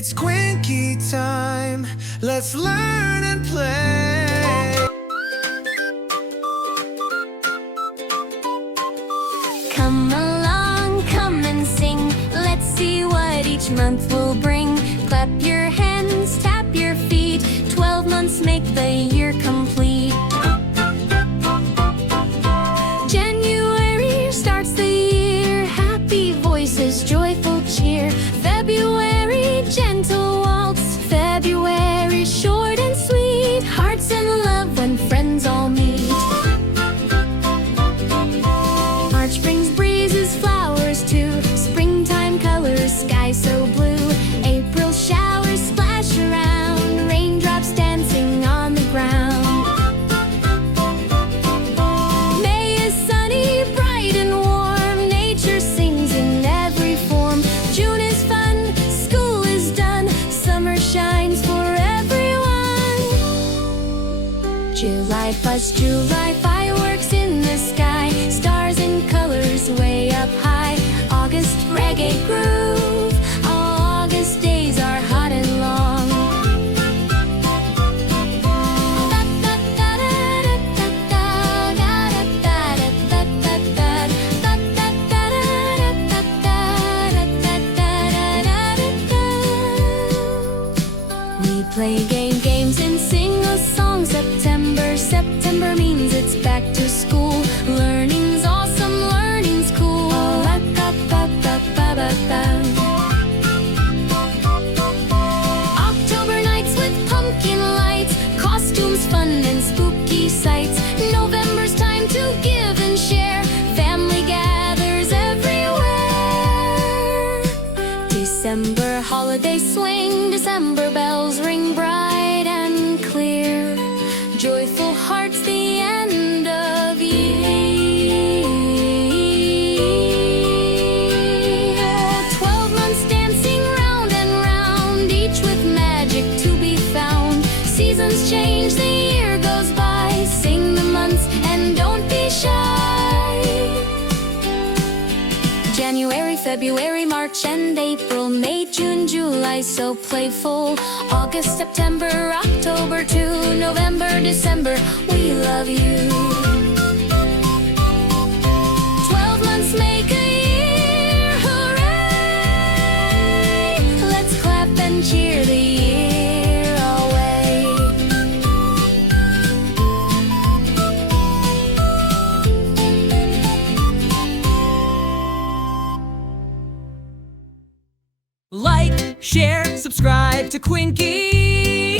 It's Quinky time. Let's learn and play. Come along, come and sing. Let's see what each month will bring. Clap your hands, tap your feet. 12 months make the year complete. January starts the year. Happy voices, joyful cheer. February, gentle waltz. February, short and sweet. Hearts and love when friends all meet. March brings breezes, flowers too. Springtime colors, sky so blue. April showers splash around. Raindrops dancing on the ground. May is sunny, bright and warm. Nature sings in every form. June is fun, school is done. Summer shines for everyone. July buzz, July fireworks in the sky. Stars and colors way up high. August reggae groove. All August days are hot and long. We play games and sing a song. September means it's back to school. Learning's awesome, learning's cool. October nights with pumpkin lights. Costumes, fun and spooky sights. November's time to give and share. Family gathers everywhere. December holidays swing. December bells ring bright and clear. Joyful hearts, the end of year. 12 months dancing round and round, each with magic to be found. Seasons change, the year goes by. Sing the months and don't be shy. January, February, March and April. May, June, July, so playful. August, September, October too. November, December, we love you. 12 months make a year, hooray! Let's clap and cheer the year away. Like, share, subscribe to Quinky.